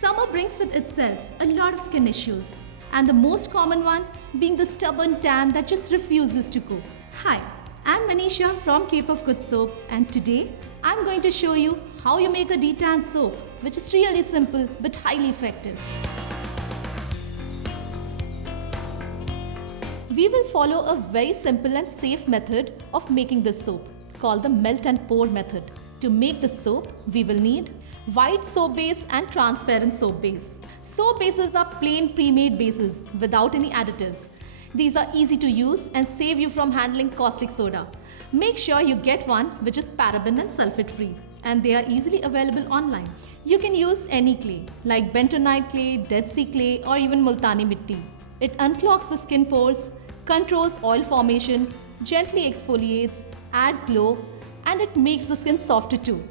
Summer brings with itself a lot of skin issues, and the most common one being the stubborn tan that just refuses to go. Hi, I'm Manisha from Cape of Good Soap, and today I'm going to show you how you make a detan soap, which is really simple but highly effective. We will follow a very simple and safe method of making this soap called the melt and pour method. To make the soap, we will need white soap base and transparent soap base. Soap bases are plain pre-made bases without any additives. These are easy to use and save you from handling caustic soda. Make sure you get one which is paraben and sulfate free, and they are easily available online. You can use any clay like bentonite clay, Dead Sea clay, or even multani mitti. It unclogs the skin pores, controls oil formation, gently exfoliates, adds glow, and it makes the skin softer too.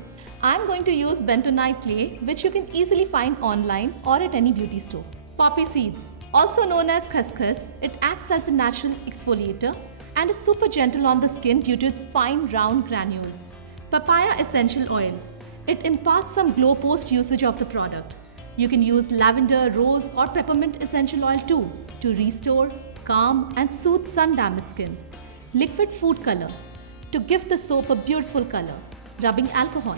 I'm going to use bentonite clay, which you can easily find online or at any beauty store. Poppy seeds, also known as khaskhas, it acts as a natural exfoliator and is super gentle on the skin due to its fine round granules. Papaya essential oil, it imparts some glow post usage of the product. You can use lavender, rose, or peppermint essential oil too to restore, calm, and soothe sun-damaged skin. Liquid food color, to give the soap a beautiful color. Rubbing alcohol,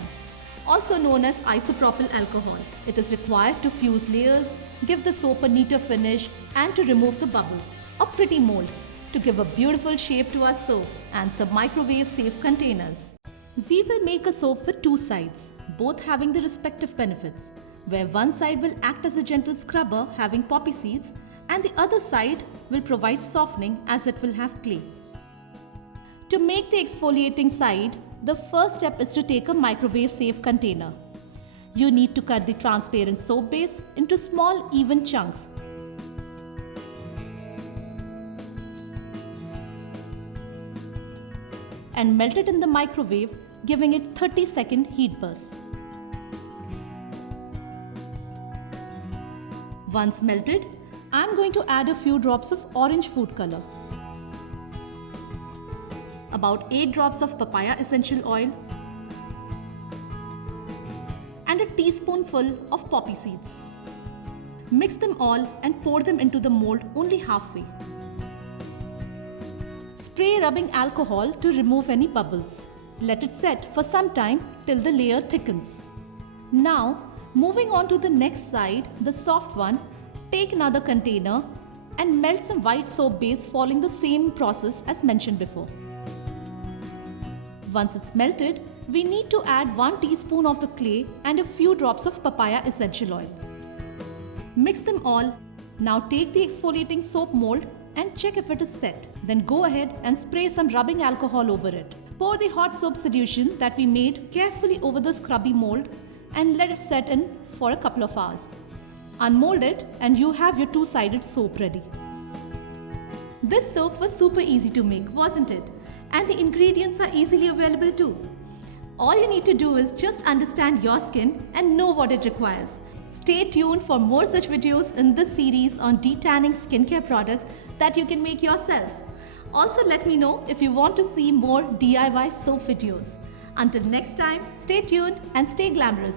also known as isopropyl alcohol. It is required to fuse layers, give the soap a neater finish, and to remove the bubbles. A pretty mold, to give a beautiful shape to our soap, and some microwave safe containers. We will make a soap with two sides, both having the respective benefits, where one side will act as a gentle scrubber having poppy seeds, and the other side will provide softening as it will have clay. To make the exfoliating side, the first step is to take a microwave safe container. You need to cut the transparent soap base into small even chunks. And melt it in the microwave, giving it 30-second heat burst. Once melted, I am going to add a few drops of orange food color, about 8 drops of papaya essential oil, and a teaspoonful of poppy seeds. Mix them all and pour them into the mold only halfway. Spray rubbing alcohol to remove any bubbles. Let it set for some time till the layer thickens. Now, moving on to the next side, the soft one, take another container and melt some white soap base following the same process as mentioned before. Once it's melted, we need to add 1 teaspoon of the clay and a few drops of papaya essential oil. Mix them all. Now take the exfoliating soap mold and check if it is set. Then go ahead and spray some rubbing alcohol over it. Pour the hot soap solution that we made carefully over the scrubby mold and let it set in for a couple of hours. Unmold it and you have your two-sided soap ready. This soap was super easy to make, wasn't it? And the ingredients are easily available too. All you need to do is just understand your skin and know what it requires. Stay tuned for more such videos in this series on detanning skincare products that you can make yourself. Also, let me know if you want to see more DIY soap videos. Until next time, stay tuned and stay glamorous.